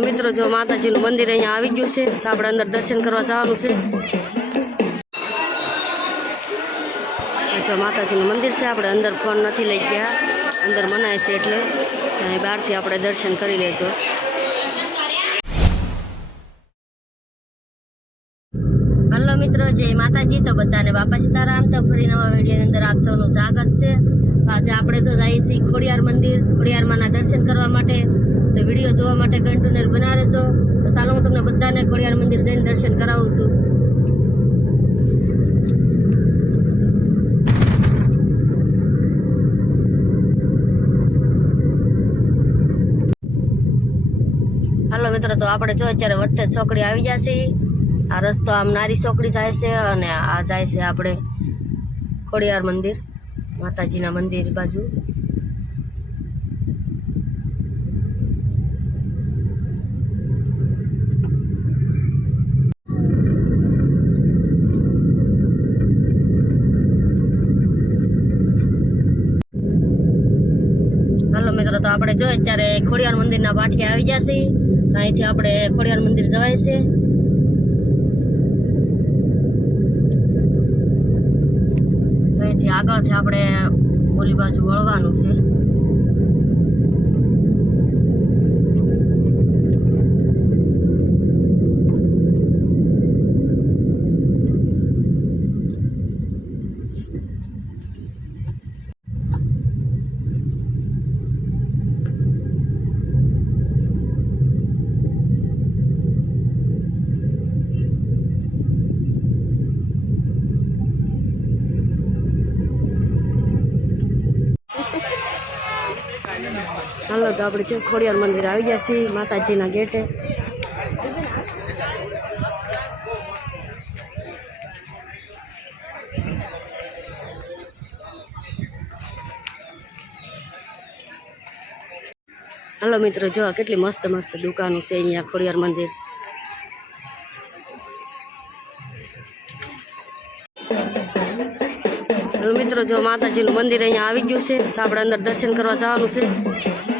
મિત્રો, જો માતાજીનું મંદિર અહીંયા આવી ગયું છે, તો આપણે અંદર દર્શન કરવા જવાનું છે. જો માતાજીનું મંદિર છે, આપણે અંદર ફોન નથી લઈ ગયા. અંદર મનાય છે એટલે અહીં બહારથી આપણે દર્શન કરી લેજો. હલો મિત્રો, જય માતાજી. તો બધાને બાપા સીતારામ, તો ફરી નવા વિડીયોની અંદર આપ સૌનું સ્વાગત છે. આજે આપણે જો જઈએ છીએ ખોડિયાર મંદિર ખોડિયારમાંના દર્શન કરવા માટે. તો વીડિયો જોવા માટે કન્ટિન્યુઅર બના રહેજો તો ચાલો હું તમને બધાને ખોડિયાર મંદિર જઈને દર્શન કરાવું છું. હાલો મિત્રો, તો આપણે જો અત્યારે વચ્ચે છોકરી આવી જશે આ રસ્તો આમ નારી છોકરી જાય છે અને આ જાય છે આપણે ખોડિયાર મંદિર, માતાજીના મંદિર બાજુ હાલો મિત્રો તો આપણે જો અત્યારે ખોડિયાર મંદિરના પાઠે આવી જશે. અહીંથી આપણે ખોડિયાર મંદિર જવાય છે. અહીંથી આગળથી આપણે ઓલી બાજુ વળવાનું છે. હાલો તો આપણે જો ખોડિયાર મંદિર આવી ગયા છીએ, માતાજીના ગેટે. હલો મિત્રો, જો કેટલી મસ્ત મસ્ત દુકાનો છે અહીંયા ખોડિયાર મંદિર. મિત્રો, જો માતાજીનું મંદિર અહીંયા આવી ગયું છે, તો આપણે અંદર દર્શન કરવા જવાનું છે.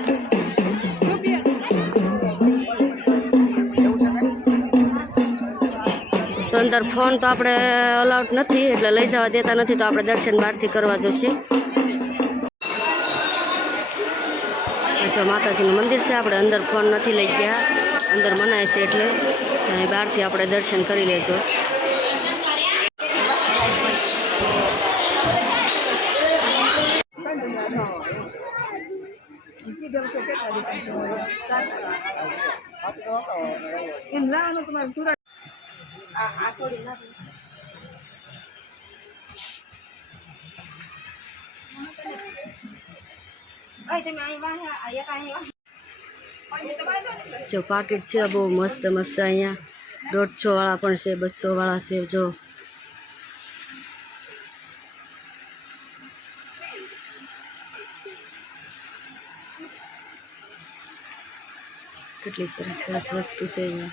અંદર ફોન તો આપણે અલાઉડ નથી, એટલે લઈ જવા દેતા નથી, તો આપણે દર્શન બહારથી કરવા જોશે. જો માતાજીનું મંદિર છે, આપણે અંદર ફોન નથી લઈ ગયા. અંદર મનાય છે એટલે બહારથી આપણે દર્શન કરી લેજો. જો પાકીટ છે બહુ મસ્ત મસ્ત અહીંયા. દોઢસો વાળા પણ છે, બસો વાળા છે, જો. કેટલી સરસ સરસ વસ્તુ છે અહીંયા.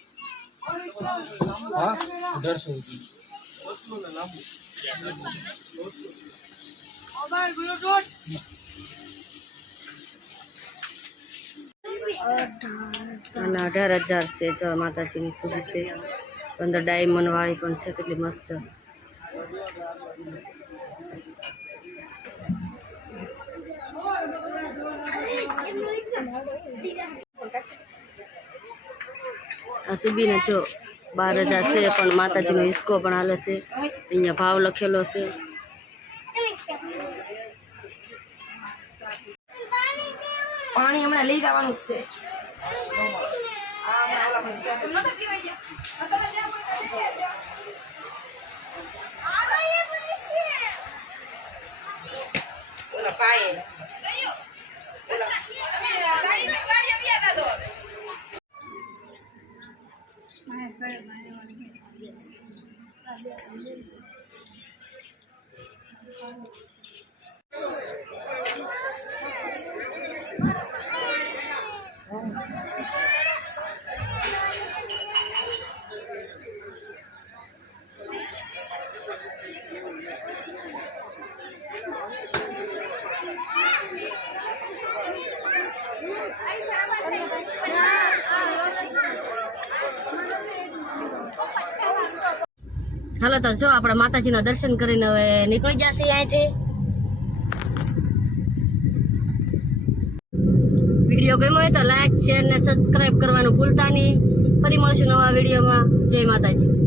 અને અઢાર હજાર છે જો માતાજીની સુબી છે. અંદર ડાયમંડ વાળી પણ છે, કેટલી મસ્ત. આ સુબીને જો બાર હજાર છે પણ માતાજીનો હિસકો પણ હાલે છે. અહીંયા ભાવ લખેલો છે. પાણી હમણાં લઈ જવાનું છે. ઓલા ભાઈ હાલો તો જો આપણે માતાજીના દર્શન કરીને હવે નીકળી જશે અહીંથી. વીડિયો ગમ્યો હોય તો લાઈક શેર ને સબસ્ક્રાઈબ કરવાનું ભૂલતા નહીં. ફરી મળશું નવા વિડીયોમાં. જય માતાજી.